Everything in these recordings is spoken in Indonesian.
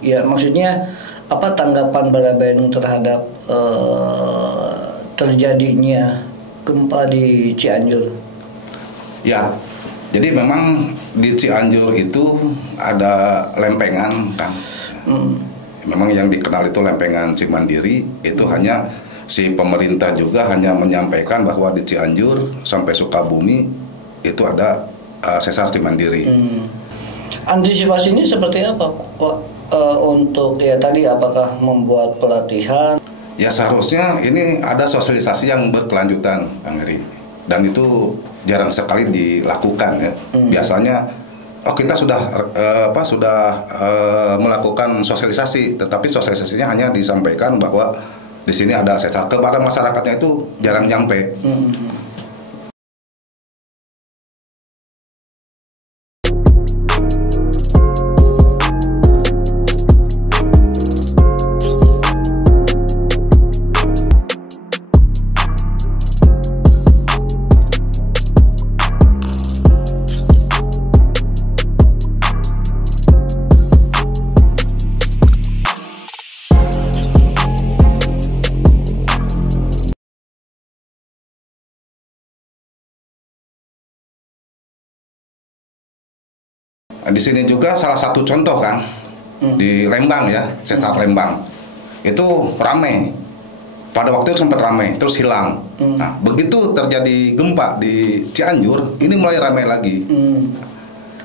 Ya, maksudnya apa tanggapan Balai Bandung terhadap terjadinya gempa di Cianjur? Ya, jadi memang di Cianjur itu ada lempengan kan. Memang yang dikenal itu lempengan Cimandiri itu hanya si pemerintah juga hanya menyampaikan bahwa di Cianjur sampai Sukabumi itu ada sesar Cimandiri. Antisipasinya seperti apa Pak? Untuk ya tadi apakah membuat pelatihan? Ya seharusnya ini ada sosialisasi yang berkelanjutan, Kang Heri. Dan itu jarang sekali dilakukan ya. Biasanya kita sudah melakukan sosialisasi, tetapi sosialisasinya hanya disampaikan bahwa di sini ada sesar, kepada masyarakatnya itu jarang nyampe. Di sini juga salah satu contoh Kang, di Lembang ya, sesar Lembang itu ramai. Pada waktu itu sempat ramai, terus hilang. Nah, begitu terjadi gempa di Cianjur, ini mulai ramai lagi.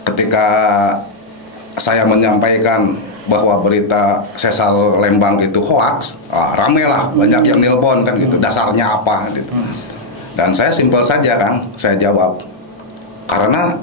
Ketika saya menyampaikan bahwa berita sesar Lembang itu hoax, ramai lah, banyak yang nelpon kan gitu, dasarnya apa gitu. Dan saya simpel saja Kang, saya jawab, karena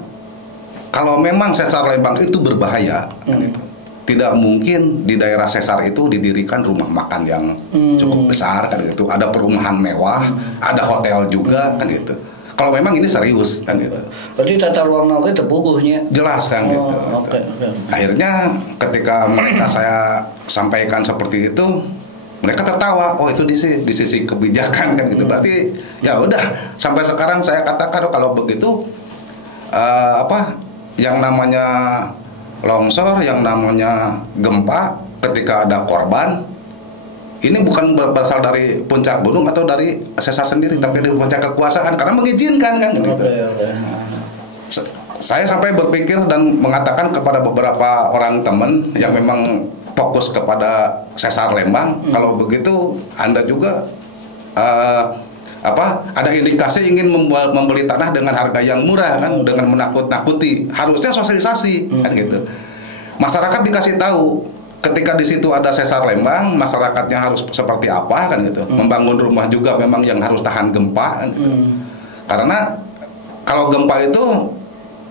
kalau memang sesar Lembang itu berbahaya, kan itu, tidak mungkin di daerah sesar itu didirikan rumah makan yang cukup besar, kan gitu. Ada perumahan mewah, ada hotel juga, kan gitu. Kalau memang ini serius, kan gitu. Berarti tata ruang naga terpuguhnya. Jelas kan gitu. Okay. Akhirnya ketika mereka saya sampaikan seperti itu, mereka tertawa. Oh itu di sisi kebijakan kan gitu. Berarti ya udah sampai sekarang saya katakan kalau begitu yang namanya longsor, yang namanya gempa, ketika ada korban, ini bukan berasal dari puncak gunung atau dari sesar sendiri, tapi dari puncak kekuasaan karena mengizinkan kan. Gitu. Saya sampai berpikir dan mengatakan kepada beberapa orang teman yang memang fokus kepada sesar Lembang, kalau begitu Anda juga ada indikasi ingin membeli tanah dengan harga yang murah kan, dengan menakut-nakuti. Harusnya sosialisasi kan gitu. Masyarakat dikasih tahu ketika di situ ada sesar Lembang, masyarakatnya harus seperti apa kan gitu. Membangun rumah juga memang yang harus tahan gempa kan, gitu. Karena kalau gempa itu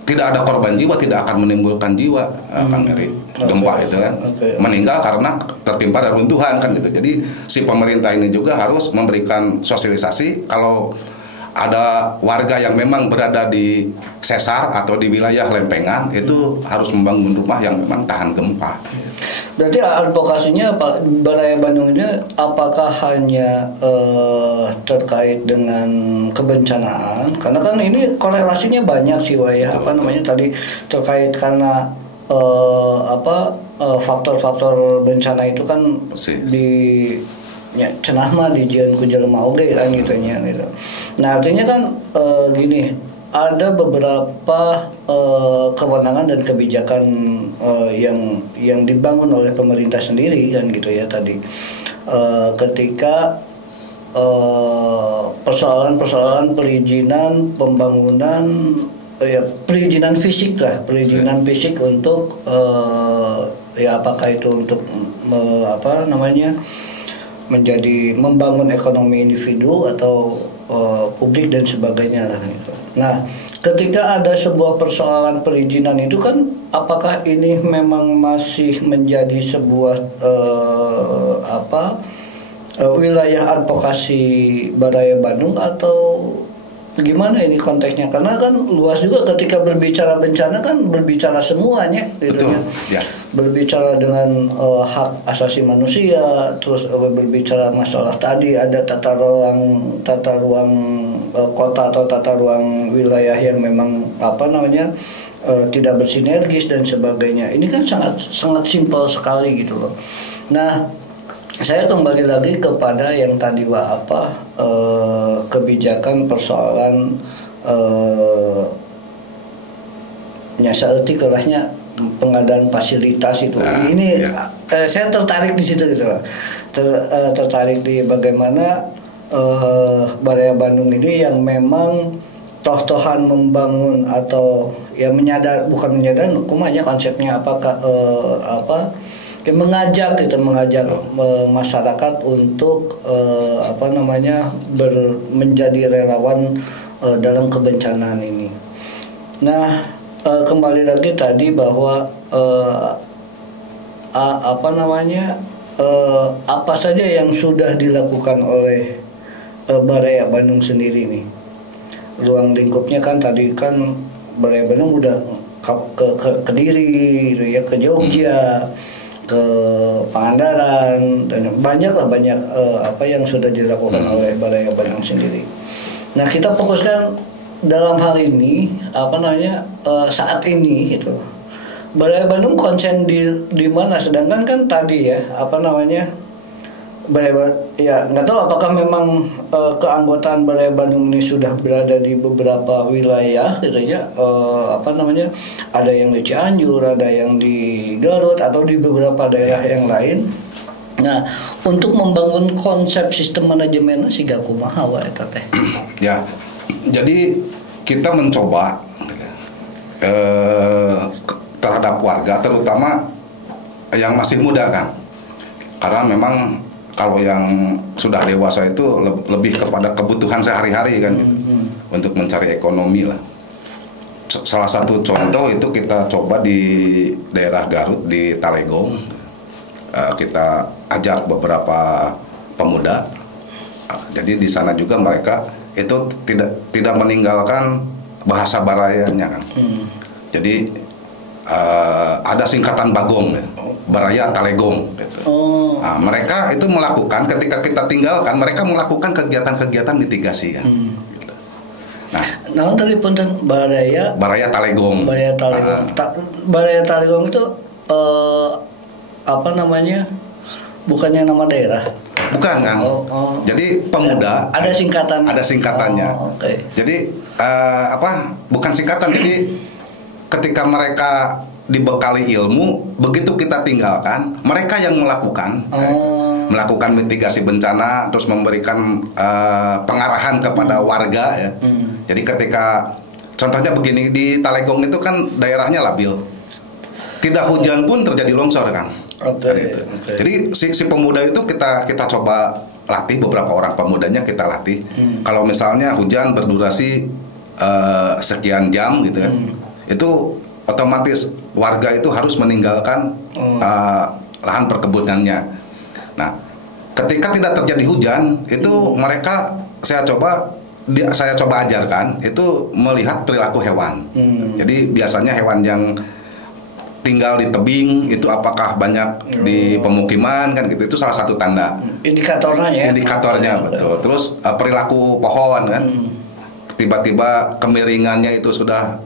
tidak ada korban jiwa, tidak akan menimbulkan jiwa, Kang Heri. Gempa itu kan meninggal karena tertimpa reruntuhan kan gitu. Jadi si pemerintah ini juga harus memberikan sosialisasi kalau ada warga yang memang berada di sesar atau di wilayah lempengan itu harus membangun rumah yang memang tahan gempa. Berarti advokasinya Balai Bandung ini apakah hanya terkait dengan kebencanaan? Karena kan ini korelasinya banyak sih, tadi terkait karena faktor-faktor bencana itu kan di cenah mah di Jian ku jelema oge kan gitunya gitu. Nah, artinya kan gini, ada beberapa kewenangan dan kebijakan yang dibangun oleh pemerintah sendiri kan gitu ya tadi. Ketika persoalan-persoalan perizinan pembangunan perizinan fisik fisik untuk apakah itu untuk menjadi membangun ekonomi individu atau publik dan sebagainya lah gitu. Nah, ketika ada sebuah persoalan perizinan itu kan apakah ini memang masih menjadi sebuah wilayah advokasi Balai Bandung atau gimana ini konteksnya? Karena kan luas juga ketika berbicara bencana kan berbicara semuanya gitu ya. Berbicara dengan hak asasi manusia, terus berbicara masalah tadi ada tata ruang kota atau tata ruang wilayah yang memang tidak bersinergis dan sebagainya. Ini kan sangat sangat simpel sekali gitu loh. Nah, saya kembali lagi kepada yang tadi kebijakan persoalan nyasa etik olehnya pengadaan fasilitas itu. Ini saya tertarik di situ gitu loh. Tertarik di bagaimana Baraya Bandung ini yang memang toh-tohan membangun atau ya bukan menyadar kumanya konsepnya mengajak masyarakat untuk menjadi relawan dalam kebencanaan ini. Nah, kembali lagi tadi bahwa apa saja yang sudah dilakukan oleh Baraya Bandung sendiri nih. Ruang lingkupnya kan tadi kan Baraya Bandung udah ke Kediri, ya ke Jogja, ke Pangandaran, dan banyak apa yang sudah dilakukan oleh Baraya Bandung sendiri. Nah, kita fokuskan dalam hal ini saat ini gitu. Baraya Bandung konsen di mana? Sedangkan kan tadi ya nggak tahu apakah memang keanggotaan Baraya Bandung ini sudah berada di beberapa wilayah gitu ya, ada yang di Cianjur, ada yang di Garut atau di beberapa daerah yang lain. Nah, untuk membangun konsep sistem manajemen siga kumaha wae eta teh. Ya. Jadi kita mencoba terhadap warga, terutama yang masih muda kan, karena memang kalau yang sudah dewasa itu lebih kepada kebutuhan sehari-hari kan, untuk mencari ekonomi lah. Salah satu contoh itu kita coba di daerah Garut di Talegong, kita ajak beberapa pemuda. Jadi di sana juga mereka itu tidak meninggalkan bahasa Barayanya kan. Jadi ada singkatan Bagong ya, Baraya Talegong gitu. Nah, mereka itu melakukan ketika kita tinggalkan, mereka melakukan kegiatan-kegiatan mitigasi kan. Gitu. Nah, tadi punten Baraya Talegong. Baraya Talegong. Baraya Talegong itu bukannya nama daerah? Bukan kan? Jadi pemuda. Ada singkatan. Ada singkatannya. Okay. Jadi bukan singkatan. Jadi ketika mereka dibekali ilmu, begitu kita tinggalkan, mereka yang melakukan mitigasi bencana, terus memberikan pengarahan kepada warga ya. Jadi ketika contohnya begini, di Talegong itu kan daerahnya labil, tidak hujan pun terjadi longsor kan. Okay. Jadi si pemuda itu kita coba latih, beberapa orang pemudanya kita latih. Kalau misalnya hujan berdurasi sekian jam gitu kan, itu otomatis warga itu harus meninggalkan lahan perkebunannya. Nah, ketika tidak terjadi hujan, itu mereka saya coba ajarkan itu melihat perilaku hewan. Jadi biasanya hewan yang tinggal di tebing itu apakah banyak di pemukiman kan gitu, itu salah satu tanda. Indikatornya betul. Terus perilaku pohon kan. Tiba-tiba kemiringannya itu sudah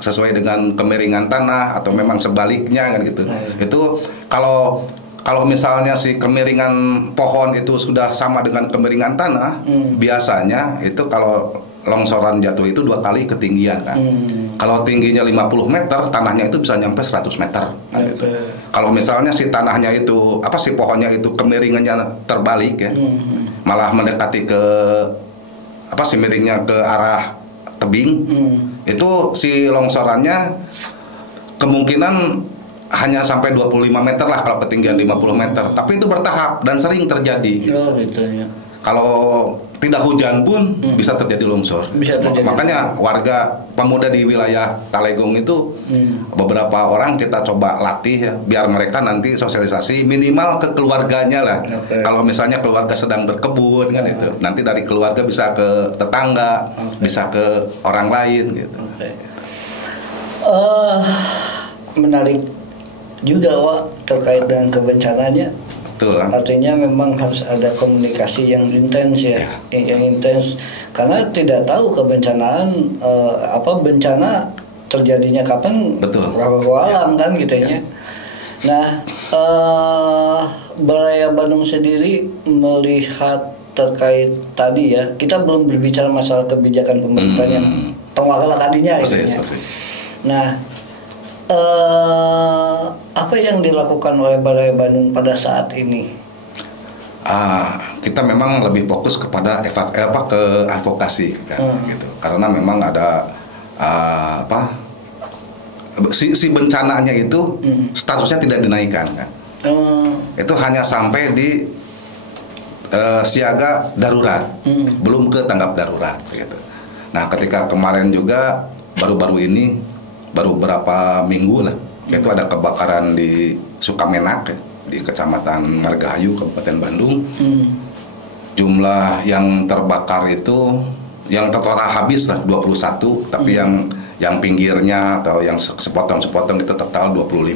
sesuai dengan kemiringan tanah atau memang sebaliknya kan gitu. Itu kalau misalnya si kemiringan pohon itu sudah sama dengan kemiringan tanah, biasanya itu kalau longsoran jatuh itu 2 kali ketinggian kan. Kalau tingginya 50 meter, tanahnya itu bisa nyampe 100 meter kan gitu. Kalau misalnya si tanahnya itu si pohonnya itu kemiringannya terbalik ya, malah mendekati ke si miringnya ke arah tebing, itu si longsorannya kemungkinan hanya sampai 25 meter lah kalau ketinggian 50 meter, tapi itu bertahap dan sering terjadi. Gitu ya. Kalau tidak hujan pun bisa terjadi longsor. Makanya warga pemuda di wilayah Talegong itu beberapa orang kita coba latih ya, biar mereka nanti sosialisasi minimal ke keluarganya lah. Kalau misalnya keluarga sedang berkebun kan itu, nanti dari keluarga bisa ke tetangga, bisa ke orang lain gitu. Menarik juga Wak terkait dengan kebencananya. Betul. Artinya memang harus ada komunikasi yang intens ya, yang intens, karena tidak tahu kebencanaan bencana terjadinya kapan? Betul. Walau kan gitu ya. Nah, Balai Bandung sendiri melihat terkait tadi ya, kita belum berbicara masalah kebijakan pemerintahnya, penguakala tadinya ya. Nah, apa yang dilakukan oleh Balai Bandung pada saat ini? Kita memang lebih fokus kepada ke advokasi kan, gitu. Karena memang ada si bencananya itu statusnya tidak dinaikkan kan. Itu hanya sampai di siaga darurat, belum ke tanggap darurat gitu. Nah, ketika kemarin juga baru-baru ini baru berapa minggu lah, itu ada kebakaran di Sukamenak di Kecamatan Margahayu, Kabupaten Bandung. Jumlah yang terbakar itu yang total habis lah 21, tapi yang pinggirnya atau yang sepotong-sepotong itu total 25.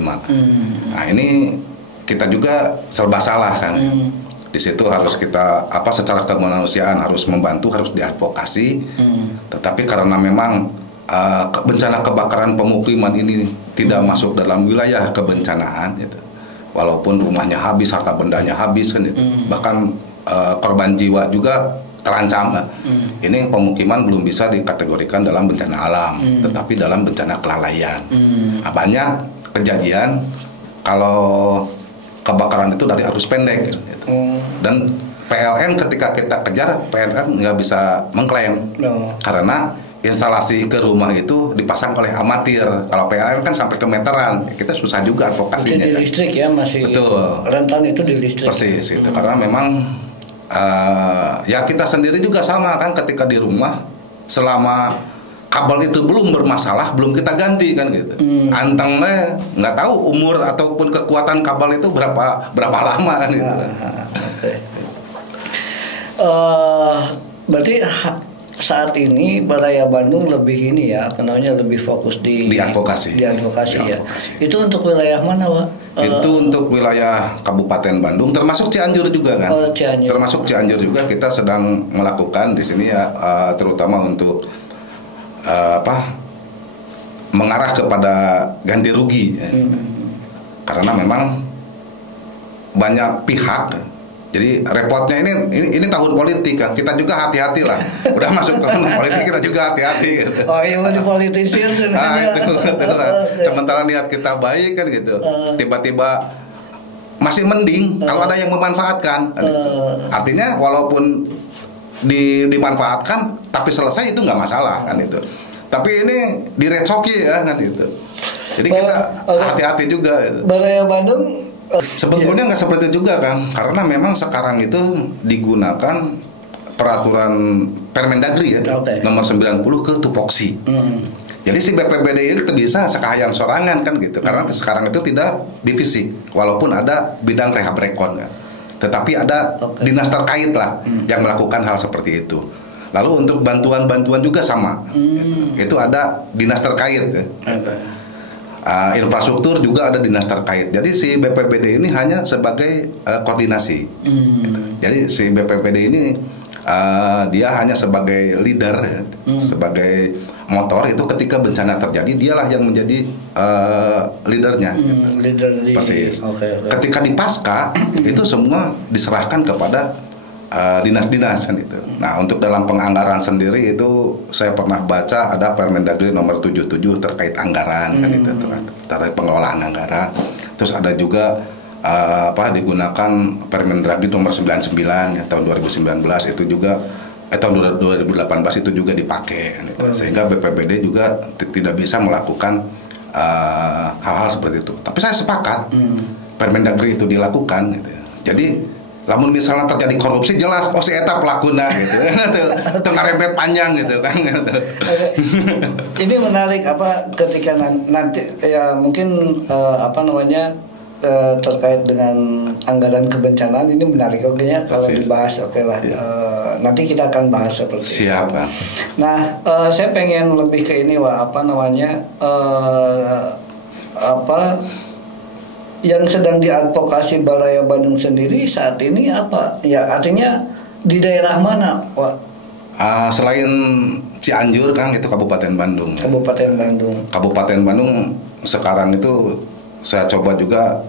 Nah, ini kita juga serba salah kan. Di situ harus kita secara kemanusiaan harus membantu, harus diadvokasi. Tetapi karena memang bencana kebakaran pemukiman ini tidak masuk dalam wilayah kebencanaan gitu. Walaupun rumahnya habis, harta bendanya habis kan gitu. Bahkan korban jiwa juga terancam. Ini pemukiman belum bisa dikategorikan dalam bencana alam, tetapi dalam bencana kelalaian. Banyak kejadian kalau kebakaran itu dari arus pendek gitu. Dan PLN ketika kita kejar, PLN nggak bisa mengklaim karena instalasi ke rumah itu dipasang oleh amatir. Kalau PLN kan sampai ke meteran, kita susah juga advokasinya. Itu di listrik ya, masih betul. Rentan itu di listrik. Persis itu karena memang ya kita sendiri juga sama kan, ketika di rumah selama kabel itu belum bermasalah, belum kita ganti kan gitu. Antengnya nggak tahu umur ataupun kekuatan kabel itu berapa lama kan gitu. Berarti saat ini Balai Bandung lebih lebih fokus di advokasi. Di advokasi ya. Itu untuk wilayah mana, Pak? Itu untuk wilayah Kabupaten Bandung, termasuk Cianjur juga kan. Cianjur. Termasuk Cianjur juga kita sedang melakukan di sini ya, terutama untuk mengarah kepada ganti rugi ya. Karena memang banyak pihak. Jadi repotnya ini tahun politik kan, kita juga hati-hati lah. Udah masuk tahun politik kita juga hati-hati. Gitu. Oh iya, mau dipolitisir sebenarnya. Itu sementara niat kita baik kan gitu. Tiba-tiba masih mending kalau ada yang memanfaatkan. Artinya walaupun dimanfaatkan, tapi selesai itu nggak masalah kan itu. Tapi ini direcoki ya kan itu. Jadi kita hati-hati juga. Gitu. Balai Bandung sebetulnya nggak seperti itu juga kan, karena memang sekarang itu digunakan peraturan Permendagri ya, nomor 90 ke tupoksi. Jadi si BPBD itu bisa sekahayang sorangan kan gitu, karena sekarang itu tidak divisi, walaupun ada bidang rehab rekon kan, tetapi ada dinas terkait lah yang melakukan hal seperti itu. Lalu untuk bantuan-bantuan juga sama, itu ada dinas terkait ya. Infrastruktur juga ada dinas terkait. Jadi si BPBD ini hanya sebagai koordinasi. Gitu. Jadi si BPBD ini dia hanya sebagai leader, sebagai motor itu ketika bencana terjadi dialah yang menjadi leadernya. Gitu. Leader di. Persis. Ketika di pasca itu semua diserahkan kepada dinas-dinas kan itu. Nah, untuk dalam penganggaran sendiri itu saya pernah baca ada Permendagri nomor 77 terkait anggaran kan itu terkait pengelolaan anggaran. Terus ada juga digunakan Permendagri nomor 99 ya, tahun 2019 itu juga tahun 2018 itu juga dipakai kan itu. Sehingga BPBD juga tidak bisa melakukan hal-hal seperti itu. Tapi saya sepakat Permendagri itu dilakukan gitu. Jadi lamun misalnya terjadi korupsi jelas si eta pelakuna gitu. Itu ngarempet panjang gitu kan. Ini menarik ketika nanti ya mungkin terkait dengan anggaran kebencanaan ini menarik kalau dibahas lah. Nanti kita akan bahas seperti siap kan. Nah, saya pengen lebih ke ini yang sedang diadvokasi Balai Bandung sendiri saat ini apa? Ya artinya di daerah mana, Pak? Selain Cianjur kan itu Kabupaten Bandung. Kabupaten Bandung. Kabupaten Bandung sekarang itu saya coba juga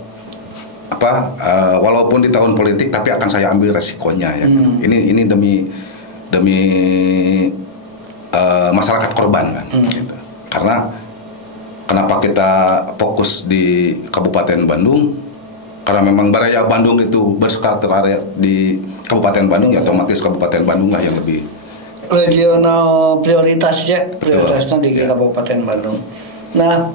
walaupun di tahun politik tapi akan saya ambil resikonya ya. Ini demi masyarakat korban kan. Gitu. Karena kenapa kita fokus di Kabupaten Bandung? Karena memang Baraya Bandung itu bersekretariat di Kabupaten Bandung, ya otomatis Kabupaten Bandung lah yang lebih regional prioritasnya di Kabupaten Bandung. Nah,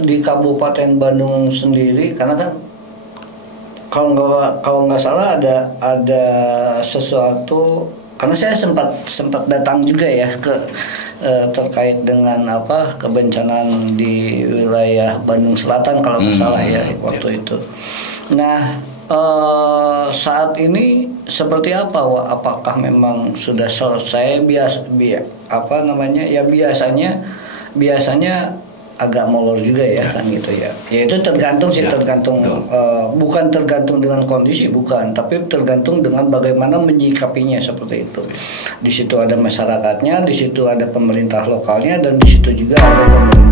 di Kabupaten Bandung sendiri, karena kan kalau nggak salah ada sesuatu, karena saya sempat datang juga ya terkait dengan kebencanaan di wilayah Bandung Selatan kalau nggak salah ya waktu itu. Nah, saat ini seperti apa, Wak? Apakah memang sudah selesai? Biasanya agak molor juga ya kan gitu ya. Ya itu tergantung bukan tergantung dengan kondisi, bukan, tapi tergantung dengan bagaimana menyikapinya seperti itu. Di situ ada masyarakatnya, di situ ada pemerintah lokalnya, dan di situ juga ada pemerintah